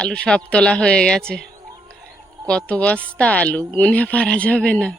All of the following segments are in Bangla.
আলু সব তোলা হয়ে গেছে। কত বস্তা আলু গুনে পারা যাবে না।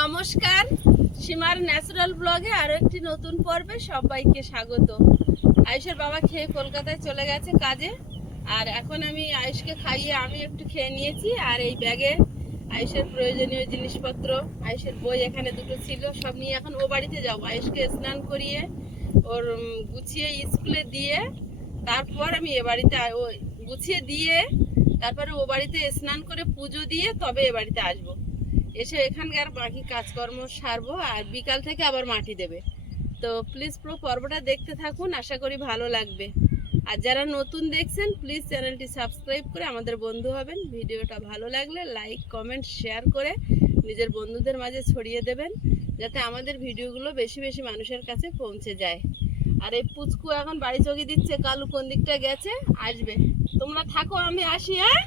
নমস্কার, সীমার ন্যাচারাল ব্লগে আরো একটি নতুন পর্বে সবাইকে স্বাগত। আয়ুষের বাবা খেয়ে কলকাতায় চলে গেছে কাজে, আর এখন আমি আয়ুষকে খাইয়ে আমি একটু খেয়ে নিয়েছি। আর এই ব্যাগে আয়ুষের প্রয়োজনীয় জিনিসপত্র, আয়ুষের বই এখানে দুটো ছিল, সব নিয়ে এখন ও বাড়িতে যাবো। আয়ুষকে স্নান করিয়ে ওর গুছিয়ে স্কুলে দিয়ে তারপর আমি এ বাড়িতে গুছিয়ে দিয়ে তারপরে ও বাড়িতে স্নান করে পুজো দিয়ে তবে এ বাড়িতে আসবো। এসে এখানকার বাকি কাজকর্ম সারবো, আর বিকাল থেকে আবার মাটি দেবে। তো প্লিজ পুরো পর্বটা দেখতে থাকুন, আশা করি ভালো লাগবে। আর যারা নতুন দেখছেন প্লিজ চ্যানেলটি সাবস্ক্রাইব করে আমাদের বন্ধু হবেন। ভিডিওটা ভালো লাগলে লাইক কমেন্ট শেয়ার করে নিজের বন্ধুদের মাঝে ছড়িয়ে দেবেন, যাতে আমাদের ভিডিওগুলো বেশি বেশি মানুষের কাছে পৌঁছে যায়। আর এই পুচকু এখন বাড়ি চকি দিচ্ছে, কালু কোন দিকটা গেছে, আসবে। তোমরা থাকো, আমি আসি। হ্যাঁ,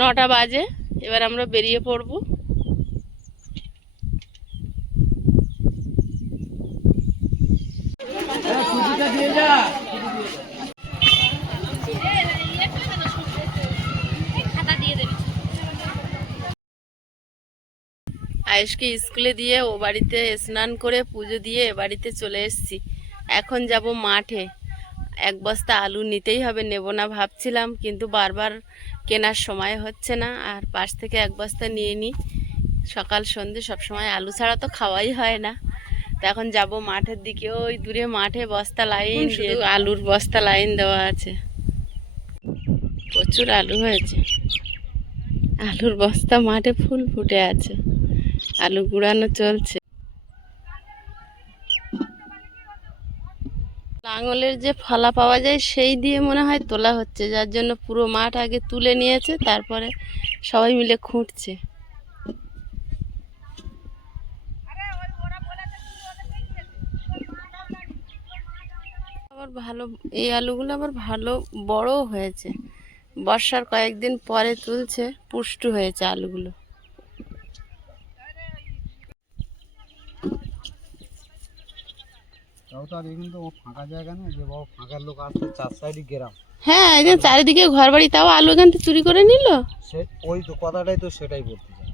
9টা বাজে, এবার আমরা বেরিয়ে পড়ব। আয়েশকে স্কুলে দিয়ে ও বাড়িতে স্নান করে পুজো দিয়ে এ বাড়িতে চলে এসেছি। এখন যাব মাঠে। এক বস্তা আলু নিতেই হবে, নেব না ভাবছিলাম, কিন্তু বারবার কেনার সময় হচ্ছে না। আর পাশ থেকে এক বস্তা নিয়ে নিই, সকাল সন্ধে সবসময় আলু ছাড়া তো খাওয়াই হয় না। তো এখন যাব মাঠের দিকে। ওই দূরে মাঠে বস্তা লাইন, শুধু আলুর বস্তা লাইন দেওয়া আছে। প্রচুর আলু হয়েছে, আলুর বস্তা মাঠে ফুল ফুটে আছে, আলু গুড়ানো চলছে। লাঙলের যে ফলা পাওয়া যায় সেই দিয়ে মনে হয় তোলা হচ্ছে, যার জন্য পুরো মাঠ আগে তুলে নিয়েছে, তারপরে সবাই মিলে খুঁটছে। আবার ভালো, এই আলুগুলো আবার ভালো বড় হয়েছে, বর্ষার কয়েকদিন পরে তুলছে, পুষ্টু হয়েছে আলুগুলো। হ্যাঁ, এই যে চারিদিকে ঘর বাড়ি, তাও আলু এখান থেকে চুরি করে নিল। ওই তো কথাটাই তো সেটাই বলতে চাই।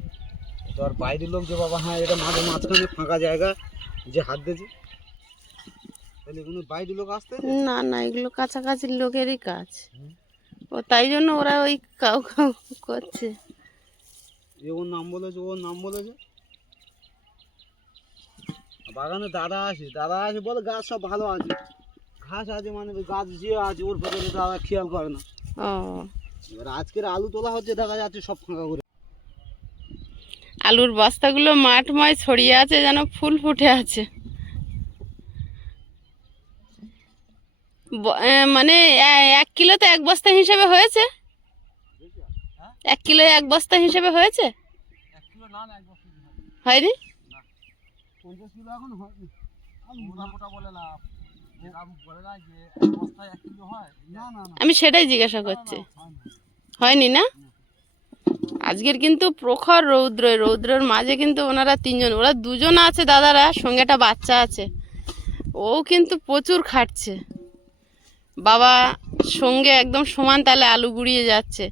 তো আর বাইরের লোক যে বাবা হ্যাঁ এটা মাঝখানে ফাঁকা জায়গা যে হাত দিয়েছে, তাহলে কোনো বাইরের লোক আসতে না না, এগুলো কাছাকাছি লোকেরই কাজ, ও তাই জন্য ওরা ওই কাউ কাউ করছে। ওর নাম বলেছে বাগানে দাদা আসে বলে গাছ সব ভালো আছে, ঘাস আছে, মানে গাছ যে আছে ওর ভেতরে দাদা খেয়াল করে না। ও, এবার আজকের আলু তোলা হচ্ছে, দেখা যাচ্ছে সব ফাঁকা করে। আলুর বস্তাগুলো মাঠময় ছড়িয়ে আছে, যেন ফুল ফুটে আছে। মানে 1 কিলোতে 1 বস্তা হিসেবে হয়েছে। 1 কিলো 1 বস্তা হিসেবে হয়েছে, হয়নি? আমি সেটাই জিজ্ঞাসা করছি, হয়নি না? আজকের কিন্তু প্রখর রৌদ্র, রৌদ্রের মাঝে কিন্তু ওনারা 3জন, ওরা 2জন আছে দাদারা, সঙ্গে একটা বাচ্চা আছে, ও কিন্তু প্রচুর খাটছে। বাবা সঙ্গে একদম সমান তালে আলু গুড়িয়ে যাচ্ছে।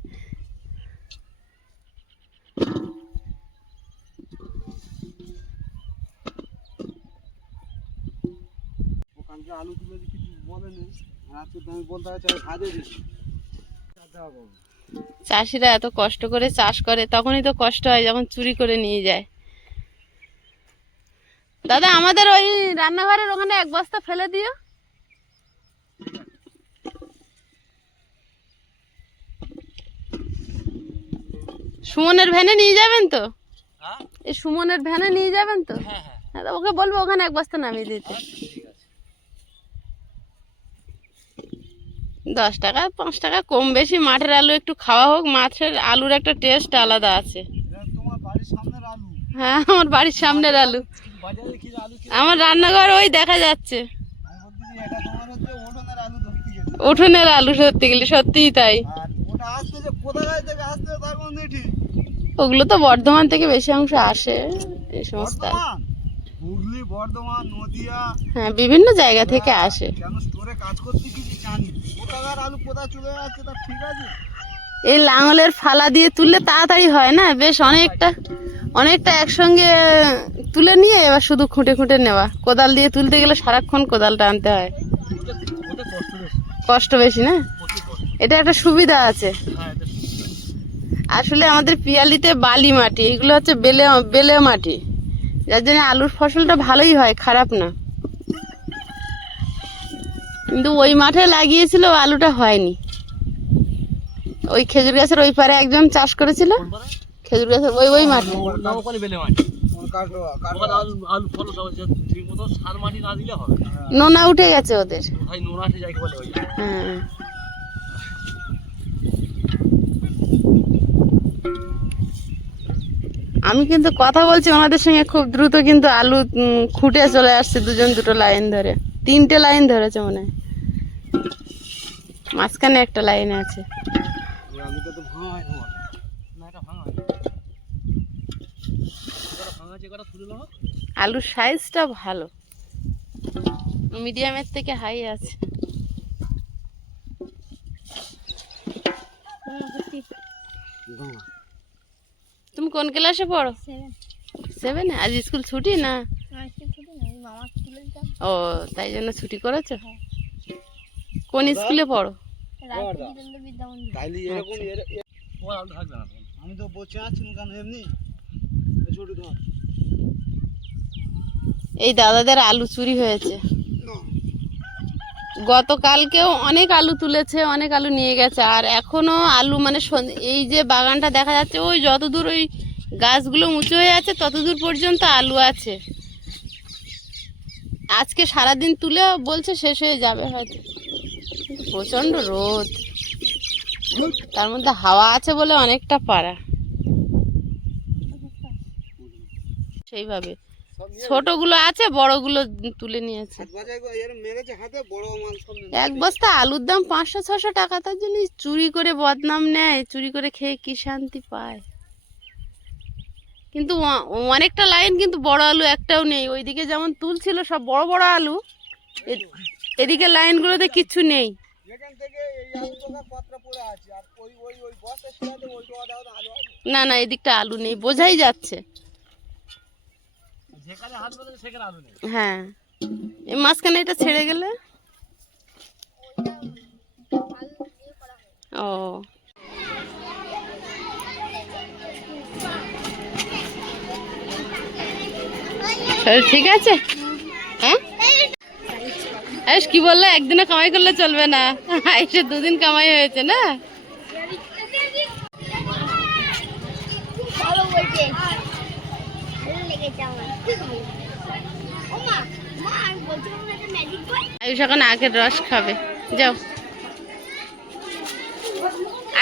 আলু তুলে কিছু বলেনি, আজকে তুমি বলতে চাই ভাজে দিচ্ছি। চাষিরা এত কষ্ট করে চাষ করে, তখনই তো কষ্ট হয় যখন চুরি করে নিয়ে যায়। দাদা আমাদের ওই রান্নাঘরের ওখানে এক বস্তা ফেলে দিও। সুমনের ভ্যানে নিয়ে যাবেন তো? হ্যাঁ এই সুমনের ভ্যানে নিয়ে যাবেন তো? হ্যাঁ হ্যাঁ হ্যাঁ, তো ওকে বলবো ওখানে এক বস্তা নামিয়ে দিতে। ঠিক আছে। 10 টাকা 5 টাকা কম বেশি মাঠের আলু একটু খাওয়া হোক, মাঠের আলুর একটা টেস্ট আলাদা আছে। এটা তোমার বাড়ির সামনের আলু। হ্যাঁ আমার বাড়ির সামনের আলু, বাজারে কি আলু কি আমার রান্নাঘর ওই দেখা যাচ্ছে। আমি বলতেছি এটা তোমার হচ্ছে উঠোনের আলু ধরতে গেছে। উঠোনের আলু ধরতে গেলে সত্যিই তাই। আর ওটা আসতে যে কোথায় থেকে আসতে তার কোনো নেই ঠিক। ওগুলো তো বর্ধমান থেকে বেশি অংশ আসে এই সমস্ত আলু। বর্ধমান, হুগলি, বর্ধমান, নদিয়া, হ্যাঁ বিভিন্ন জায়গা থেকে আসে। কেন স্টোরে কাজ করতে কিছু জানি কোথাকার আলু কোথায় চলে যাচ্ছে তা ঠিক আছে। এই লাঙলের ফালা দিয়ে তুললে তাড়াতাড়ি হয় না, বেশ অনেকটা অনেকটা একসঙ্গে তুলে নিয়ে এবার শুধু খুঁটে খুঁটে নেওয়া। কোদাল দিয়ে তুলতে গেলে সারাক্ষণ কোদালটা আনতে হয়, ওটা কষ্ট বেশি, কষ্ট বেশি না? প্রচুর কষ্ট। এটা একটা সুবিধা আছে। হ্যাঁ এটা আসলে আমাদের পিয়ালিতে বালি মাটি, এগুলো হচ্ছে বেলে বেলে মাটি, যার জন্য আলুর ফসলটা ভালোই হয়, খারাপ না। কিন্তু ওই মাঠে লাগিয়েছিল আলুটা হয়নি। ওই খেজুর গাছের ওই পারে একজন চাষ করেছিল, খেজুর গাছের ওই ওই মাঠে। নবকালী বেলে মাটি কাটোয়া আলু আলু ফলন হচ্ছে ঠিক মতো সার মাটি না দিলে হবে। নোনা উঠে গেছে ওদের। ভাই নোনাটে যাই বলে ওই হ্যাঁ আমি কিন্তু কথা বলছি ওনাদের সঙ্গে খুব দ্রুত, কিন্তু আলু খুঁটে চলে আসছে দুজন, দুটো লাইন ধরে, 3টে লাইন ধরেছে মনে হয়, মাঝখানে একটা লাইন আছে। আলুটা তো ভাঙা হয় না, এটা ভাঙা হয়, এটা ভাঙা আছে, এটা তুলে নাও। আলুর সাইজটা ভালো, মিডিয়ামের থেকে হাই আছে। তুমি কোন ক্লাসে পড়ো? 7-এ? আজ স্কুল ছুটি না? ও তাই জন্য ছুটি করেছো? কোন স্কুলে পড়ো? তাইলে এরকম তোমার আলু থাকবে না, আমি তো বসে আছি কেন এমনি ছোট তোমার। এই দাদাদের আলু চুরি হয়েছে, গতকালকেও অনেক আলু তুলেছে, অনেক আলু নিয়ে গেছে, আর এখনো আলু মানে এই যে বাগানটা দেখা যাচ্ছে ওই যতদূর ওই গাছগুলো উঁচু হয়ে আছে ততদূর পর্যন্ত আলু আছে। আজকে সারাদিন তুলে বলছে শেষ হয়ে যাবে হয়তো, কিন্তু প্রচণ্ড রোদ, তার মধ্যে হাওয়া আছে বলে অনেকটা পারা। সেইভাবে ছোটগুলো আছে, বড়গুলো তুলে নিয়েছে। এক বস্তা আলুর দাম 500-600 টাকা, তার জন্য চুরি করে বদনাম নেয়, চুরি করে খেয়ে কি শান্তি পায়। কিন্তু অনেকটা লাইন, কিন্তু বড় আলু একটাও নেই। ওইদিকে যেমন তুলছিল সব বড় বড় আলু, এদিকে লাইনগুলোতে কিচ্ছু নেই। না না এদিকটা আলু নেই, বোঝাই যাচ্ছে। হ্যাঁ এই মাঝখানে এটা ছেড়ে গেলে। ও শরীর ঠিক আছে? হ্যাঁ আয়ুষ কি বললো, একদিনে কামাই করলে চলবে না, আয়ুষের 2 দিন কামাই হয়েছে না। আয়ুষ এখন আগের রস খাবে, যাও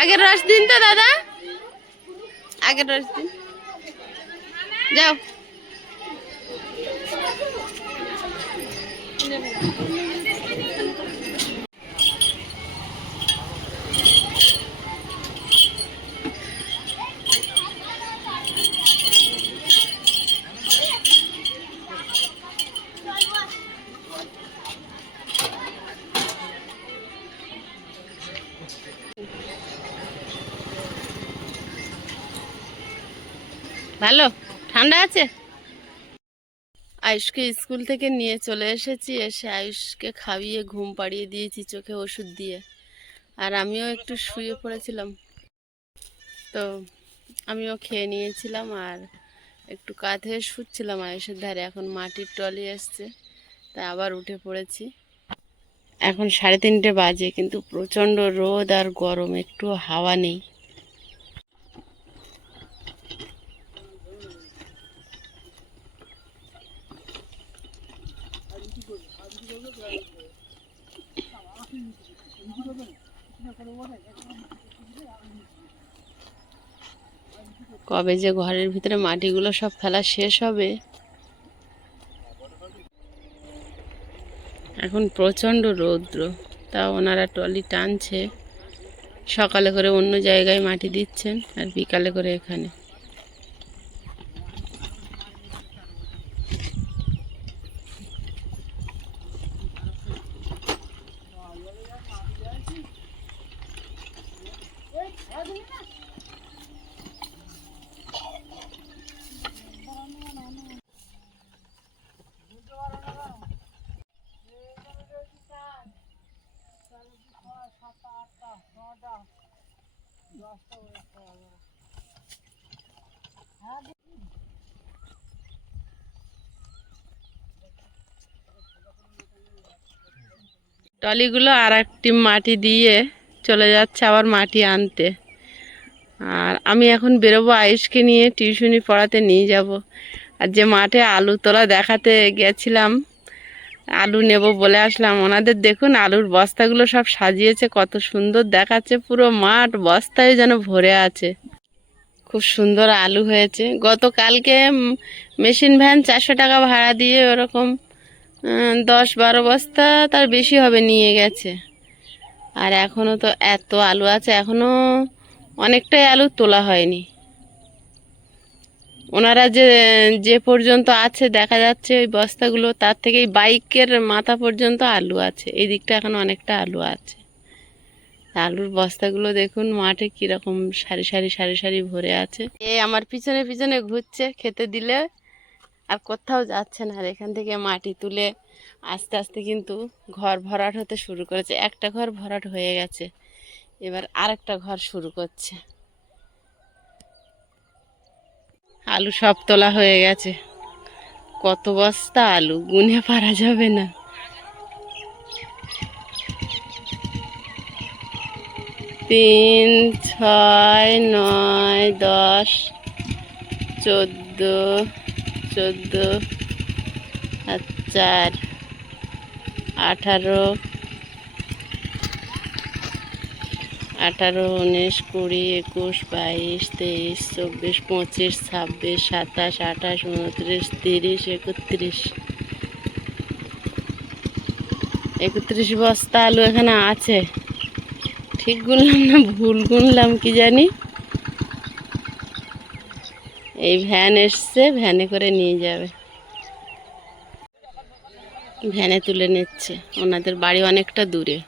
আগের রস দিন তো দাদা, আগের রস দিন, যাও। ভালো ঠান্ডা আছে। আয়ুষকে স্কুল থেকে নিয়ে চলে এসেছি, এসে আয়ুষকে খাইয়ে ঘুম পাড়িয়ে দিয়েছি চোখে ওষুধ দিয়ে, আর আমিও একটু শুয়ে পড়েছিলাম, তো আমিও খেয়ে নিয়েছিলাম। আর একটু কাত হয়ে শুচ্ছিলাম আয়েশের ধারে, এখন মাটির টলি এসছে তাই আবার উঠে পড়েছি। এখন 3:30 বাজে, কিন্তু প্রচণ্ড রোদ আর গরম, একটু হাওয়া নেই। কবে যে ঘরের ভিতরে মাটিগুলো সব ফেলা শেষ হবে। এখন প্রচণ্ড রৌদ্র, তা ওনারা ট্রলি টানছে, সকালে করে অন্য জায়গায় মাটি দিচ্ছেন আর বিকালে করে এখানে। টলিগুলো আর একটি মাটি দিয়ে চলে যাচ্ছে আবার মাটি আনতে। আর আমি এখন বেরোবো, আয়ুষকে নিয়ে টিউশনি পড়াতে নিয়ে যাব। আর যে মাঠে আলু তোলা দেখাতে গেছিলাম, আলু নেব বলে আসলাম, ওনাদের দেখুন আলুর বস্তাগুলো সব সাজিয়েছে, কত সুন্দর দেখাচ্ছে, পুরো মাঠ বস্তায় যেন ভরে আছে। খুব সুন্দর আলু হয়েছে। গতকালকে মেশিন ভ্যান 400 টাকা ভাড়া দিয়ে ওরকম 10-12 বস্তা, তার বেশি হবে, নিয়ে গেছে। আর এখনও তো এত আলু আছে, এখনও অনেকটাই আলু তোলা হয়নি। ওনারা যে যে পর্যন্ত আছে দেখা যাচ্ছে ওই বস্তাগুলো, তার থেকে এই বাইকের মাথা পর্যন্ত আলু আছে, এই দিকটা এখন অনেকটা আলু আছে। আলুর বস্তাগুলো দেখুন মাঠে কিরকম সারি সারি সারি সারি ভরে আছে। এ আমার পিছনে পিছনে ঘুরছে, খেতে দিলে আর কোথাও যাচ্ছে না। আর এখান থেকে মাটি তুলে আস্তে আস্তে কিন্তু ঘর ভরাট হতে শুরু করেছে। একটা ঘর ভরাট হয়ে গেছে, এবার আরেকটা ঘর শুরু করছে। আলু সব তোলা হয়ে গেছে, কত বস্তা আলু গুনে পারা যাবে না। 3, 6, 9, 10, 14, আর 4, 18, 19, 20, 21, 22, 23, 24, 25, 26, 27, 28, 29, 30, 31 বস্তা আলু এখানে আছে। ঠিক গুনলাম না ভুল গুনলাম কি জানি। এই ভ্যান এসছে, ভ্যানে করে নিয়ে যাবে, ভ্যানে তুলে নিচ্ছে। ওনাদের বাড়ি অনেকটা দূরে।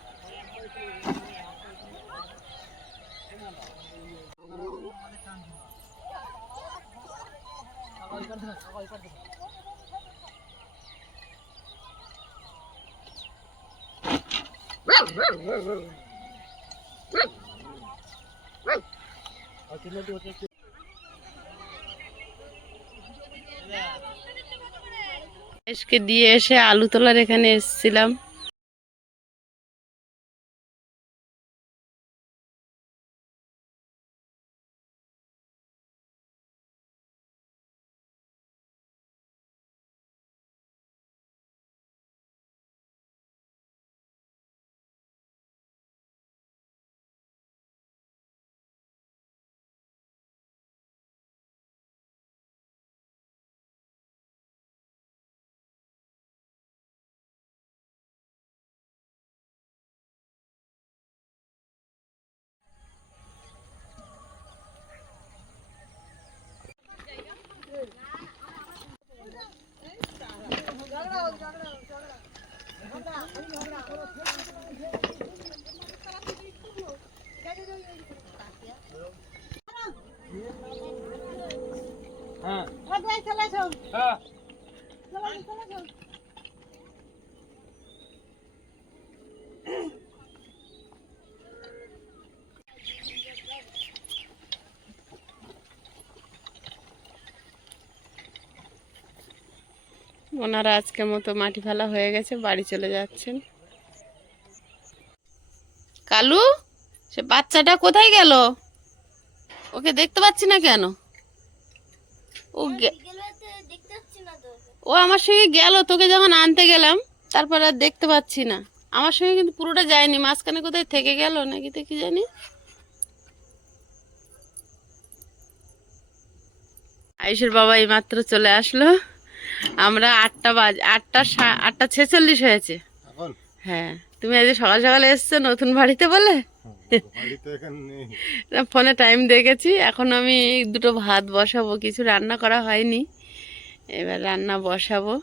আজকে দিয়ে এসে আলু তোলার এখানে এসেছিলাম। ওনারা আজকের মতো মাটি ফেলা হয়ে গেছে, বাড়ি চলে যাচ্ছেন। কালু, সে বাচ্চাটা কোথায় গেল? ওকে দেখতে পাচ্ছি না কেন? ও আমার সঙ্গে গেল, তোকে যখন আনতে গেলাম তারপর আর দেখতে পাচ্ছি না। আমার সঙ্গে কিন্তু পুরোটা যায়নি, মাঝখানে কোথায় থেকে গেল নাকি তো কি জানি। আয়ুষের বাবা এই মাত্র চলে আসলো। আমরা 8:46 হয়েছে। হ্যাঁ, তুমি আজ সকাল সকালে এসছো নতুন বাড়িতে বলে? ফোনে টাইম দেখেছি। এখন আমি দুটো ভাত বসাবো, কিছু রান্না করা হয়নি, এবার রান্না বসাবো।